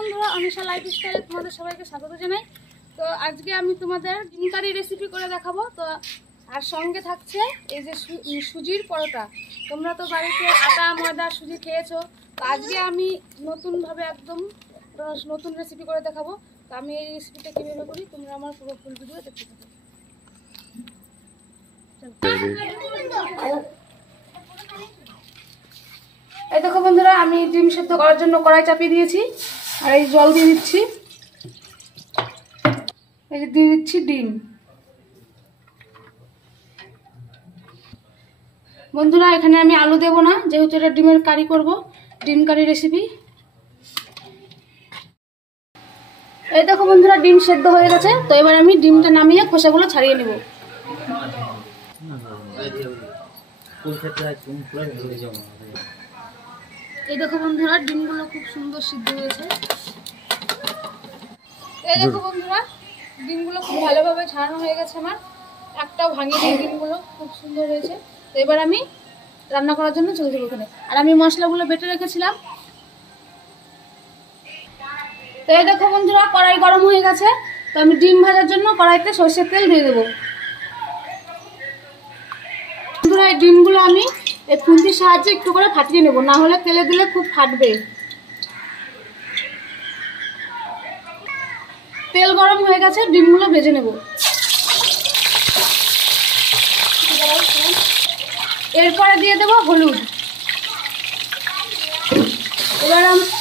বন্ধুরা, অনিশা লাইফস্টাইলে তোমাদের সবাইকে স্বাগত জানাই। তো আজকে আমি তোমাদের ডিম কারি রেসিপি করে দেখাবো। তো আর সঙ্গে থাকছে এই যে সুজির পরোটা। তোমরা তো বাড়িতে আটা ময়দা সুজি খেয়েছো, তো আজকে আমি নতুনভাবে একদম নতুন রেসিপি করে দেখাবো। তো আমি এই রেসিপিটা কীভাবে করি তোমরা আমার পুরো ফুল ভিডিও দেখতে থাকো। এই দেখো বন্ধুরা, আমি ডিম সেদ্ধ করার জন্য কড়াই চাপিয়ে দিয়েছি আর এই জল দিয়ে দিচ্ছি। এই যে দিয়ে দিচ্ছি ডিম। বন্ধুরা, এখানে আমি আলু দেব না, যেহেতু এটা ডিমের কারি করব, ডিম কারি রেসিপি। এই দেখো বন্ধুরা, ডিম সেদ্ধ হয়ে গেছে। তো এবার আমি ডিমটা নামিয়ে খোসাগুলো ছাড়িয়ে নেব। এই দেখো বন্ধুরা, ডিমগুলো খুব সুন্দর সিদ্ধ হয়েছে। এই দেখো বন্ধুরা, ডিমগুলো খুব ভালোভাবে ছাড়ানো হয়ে গেছে আমার, একটাও ভাঙিয়ে দিয়ে ডিমগুলো খুব সুন্দর হয়েছে। তো এবার আমি রান্না করার জন্য চলে যাবো ওখানে। আর আমি মশলাগুলো বেটে রেখেছিলাম। তো এই দেখো বন্ধুরা, কড়াই গরম হয়ে গেছে। তো আমি ডিম ভাজার জন্য কড়াইতে সরষের তেল দিয়ে দেবো। বন্ধুরা, এই ডিমগুলো আমি এই খুন্তির সাহায্যে একটু করে ফাটিয়ে নেব, না হলে তেলে দিলে খুব ফাটবে। তেল গরম হয়ে গেছে, ডিমগুলো ভেজে নেব। এরপরে দিয়ে দেবো হলুদ।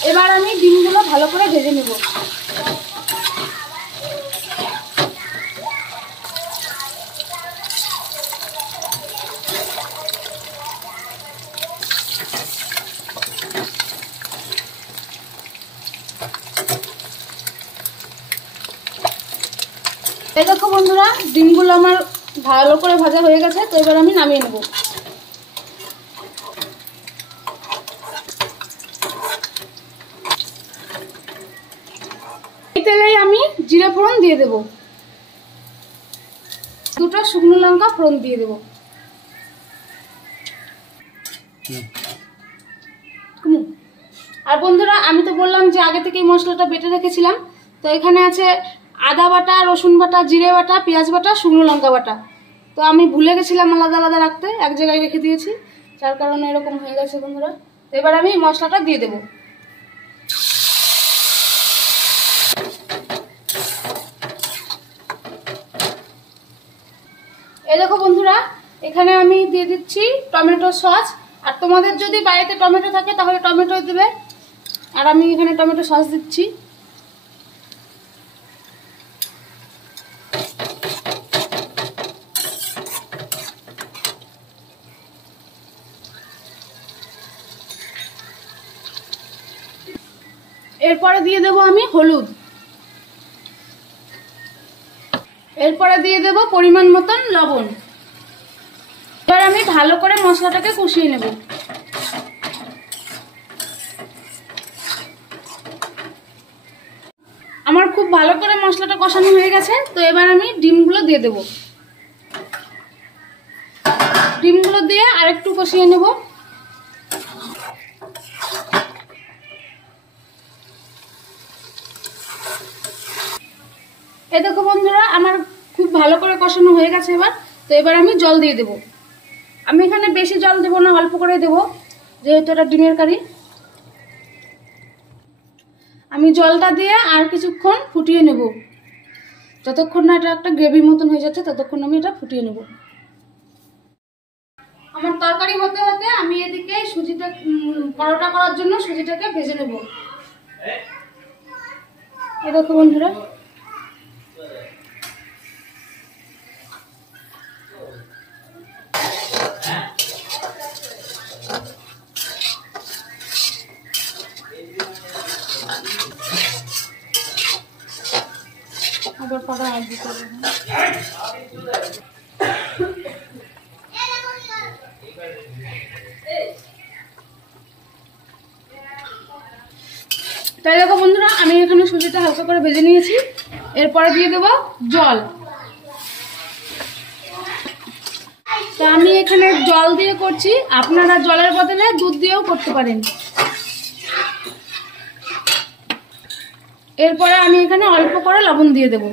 এবার আমি ডিমগুলো ভালো করে ভেজে নেব। এই দেখো বন্ধুরা, ডিমগুলো আমার ভালো করে ভাজা হয়ে গেছে। তো এবার আমি নামিয়ে নেব। এই তেলেই আমি জিরে ফোড়ন দিয়ে দেব, দুটো শুকনো লঙ্কা ফোড়ন দিয়ে দেব। আর বন্ধুরা, আমি তো বললাম যে আগে থেকেই মশলাটা বেটে রেখেছিলাম। তো এখানে আছে আদা বাটা, রসুন বাটা, জিরে বাটা, পেঁয়াজ বাটা, শুকনো লঙ্কা বাটা। তো আমি ভুলে গেছিলাম আলাদা আলাদা রাখতে, এক জায়গায় রেখে দিয়েছি, যার কারণে এরকম হয়ে গেছে বন্ধুরা। তো এবার আমি মশলাটা দিয়ে দেব। এই দেখো বন্ধুরা, এখানে আমি দিয়ে দিচ্ছি টমেটো সস। আর তোমাদের যদি বাড়িতে টমেটো থাকে তাহলে টমেটো দেবে, আর আমি এখানে টমেটো সস দিচ্ছি। এরপরে দিয়ে দেব আমি হলুদ। এরপরে দিয়ে দেব পরিমাণ মতন লবণ। এবার আমি ভালো করে মশলাটাকে কষিয়ে নেব। আমার খুব ভালো করে মশলাটা কষানো হয়ে গেছে। তো এবার আমি ডিমগুলো দিয়ে দেব। ডিমগুলো দিয়ে আরেকটু কষিয়ে নেব। এই দেখো বন্ধুরা, আমার খুব ভালো করে কষানো হয়ে গেছে এবার। তো এবার আমি জল দিয়ে দেব। আমি এখানে বেশি জল দেব না, অল্প করে দেব, যেহেতু এটা ডিমের কারি। আমি জলটা দিয়ে আর কিছুক্ষণ ফুটিয়ে নেব, যতক্ষণ না এটা একটা গ্রেভির মতন হয়ে যাচ্ছে ততক্ষণ আমি এটা ফুটিয়ে নেব। আমার তরকারি হতে হতে আমি এদিকে সুজিটা পরোটা করার জন্য সুজিটাকে ভেজে নেব। এই দেখো বন্ধুরা, আবার কড়া আগ দিতে হবে। তাই দেখো বন্ধুরা, আমি এখানে সুজিটা হালকা করে ভেজে নিয়েছি। এরপরে দিয়ে দেবো জল। তো আমি এখানে জল দিয়ে করছি, আপনারা জলের বদলে দুধ দিয়েও করতে পারেন। এরপরে আমি এখানে অল্প করে লবণ দিয়ে দেব।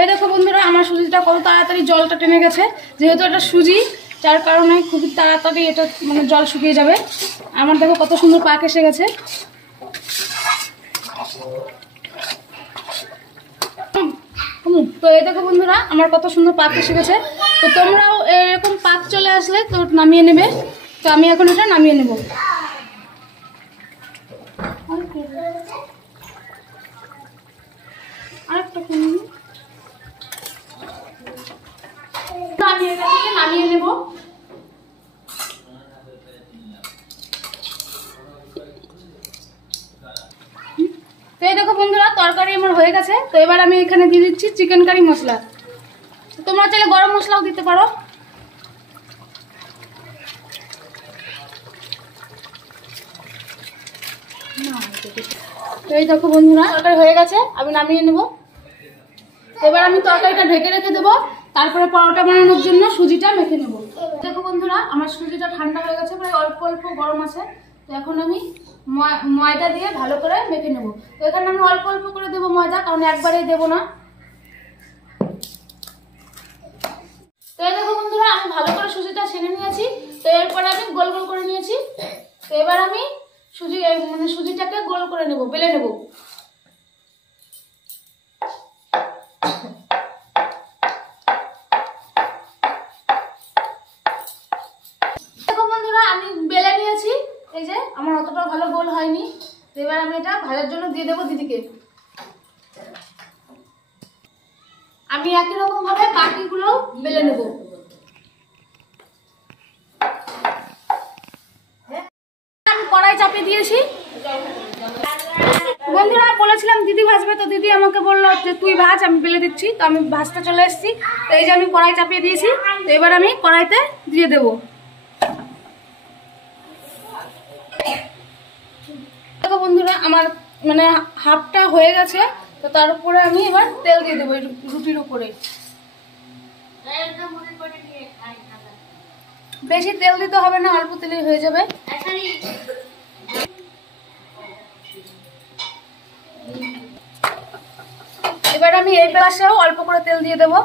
এই দেখো বন্ধুরা, আমার সুজিটা কত তাড়াতাড়ি জলটা টেনে গেছে। যেহেতু এটা সুজি, যার কারণে খুবই তাড়াতাড়ি এটা মানে জল শুকিয়ে যাবে। আমার দেখো কত সুন্দর পাক এসে গেছে। তো এই দেখো বন্ধুরা, আমার কত সুন্দর পাক এসে গেছে। তো তোমরাও এরকম পাক চলে আসলে তো নামিয়ে নেবে। তো আমি এখন এটা নামিয়ে নেব। আরেকটা আমি এটা থেকে নামিয়ে নেব। তো এই দেখো বন্ধুরা, তরকারি আমার হয়ে গেছে। তো এবার আমি এখানে দিয়ে দিচ্ছি চিকেন কারি মশলা। তোমরা চাইলে গরম মশলাও দিতে পারো। তো এই দেখো বন্ধুরা, তরকারি হয়ে গেছে, আমি নামিয়ে নেব। এবার আমি তরকারিটা ঢেকে রেখে দেবো, তারপরে পরোটা বানানোর জন্য সুজিটা মেখে নেব। দেখো বন্ধুরা, আমার সুজিটা ঠান্ডা হয়ে গেছে, প্রায় অল্প অল্প গরম আছে। তো এখন আমি ময়দা দিয়ে ভালো করে মেখে নেব। তো এখানে আমি অল্প অল্প করে দেবো ময়দা, কারণ একবারেই দেবো না। তো এই দেখো বন্ধুরা, আমি ভালো করে সুজিটা ছেনে নিয়েছি। তো এরপরে আমি গোল গোল করে নিয়েছি। তো এবার আমি সুজিটাকে গোল করে নেব, বেলে নেব। দেখো বন্ধুরা, আমি বেলে নিয়েছি। এই যে আমার অতটা ভালো গোল হয়নি। তো এবার আমি এটা ভাজার জন্য দিয়ে দেবো দিদিকে। আমি একই রকম ভাবে বাকিগুলো বেলে নেব। আমি কড়াই চাপিয়ে দিয়েছি। বন্ধুরা, বলেছিলাম দিদি ভাজবে, তো দিদি আমাকে বললো যে তুই ভাজ, আমি বেলে দিচ্ছি। তো আমি ভাজতে চলে এসেছি। তো এই যে আমি কড়াই চাপিয়ে দিয়েছি। তো এবার আমি কড়াইতে দিয়ে দেবো। দেখো বন্ধুরা, আমার মানে হাফটা হয়ে গেছে। তো তার উপরে আমি এবার তেল দিয়ে দেবো রুটির উপরে। বেশি তেল দিতে হবে না, অল্প তেলেই হয়ে যাবে। এবার আমি এই পাশেও অল্প করে তেল দিয়ে দেবো।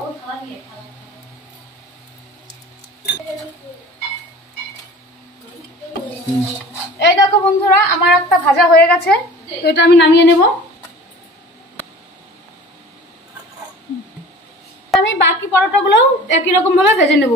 এই দেখো বন্ধুরা, আমার একটা ভাজা হয়ে গেছে। তো এটা আমি নামিয়ে নেব। আমি বাকি পরোটাগুলো একই রকম ভাবে ভেজে নেব।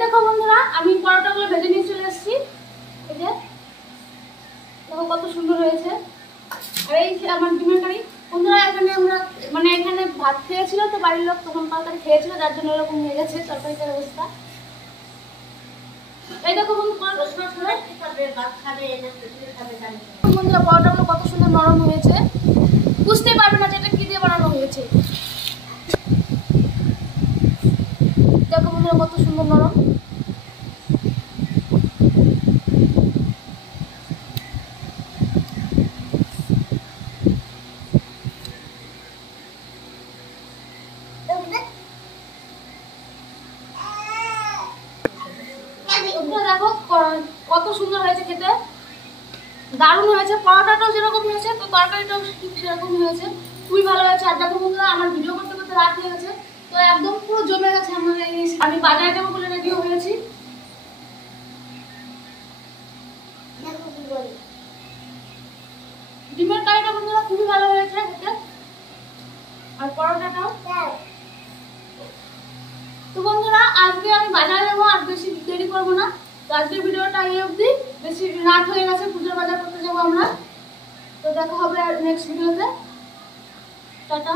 দেখো বন্ধুরা, আমি পরোটাগুলো ভেজে নিয়ে চলে এসেছি। এই যে দেখো কত সুন্দর হয়েছে। আর এই আমার ডিমের কারি। বন্ধুরা, এখানে আমরা মানে এখানে ভাত খেয়েছিল, তো বাড়ির লোক তখন তরকারি খেয়েছিল, যার জন্য এরকম হয়ে গেছে তরকারিটার অবস্থা। এই দেখো বন্ধুরা, পরোটাগুলো কত সুন্দর নরম হয়েছে। বুঝতেই পারবে না যে এটা কি দিয়ে বানানো হয়েছে। দেখো বন্ধুরা, কত সুন্দর নরম। দেখো কত সুন্দর হয়েছে খেতে, দারুণ হয়েছে। পরোটাটাও যেরকম হয়েছে, তো তরকারিটাও ঠিক সেরকম হয়েছে, খুবই ভালো হয়েছে। আর দেখো বন্ধুরা, আমার ভিডিও করতে করতে রাত হয়ে গেছে। তো একদম পুরো জমে গেছে আমার। আমি বাজারে যাবো বলে রেডিও হয়েছি। ডিমের কারিটা বন্ধুরা খুবই ভালো হয়েছে খেতে, আর পরোটাটাও। তো বন্ধুরা, আজকে আমি বাজারে যাবো, আর বেশি দেরি করবো না। তো আজকের ভিডিওটা এই অবধি। বেশি রাত হয়ে গেছে, পুজোর বাজার করতে যাবো আমরা। তো দেখা হবে নেক্সট ভিডিওতে। টাটা।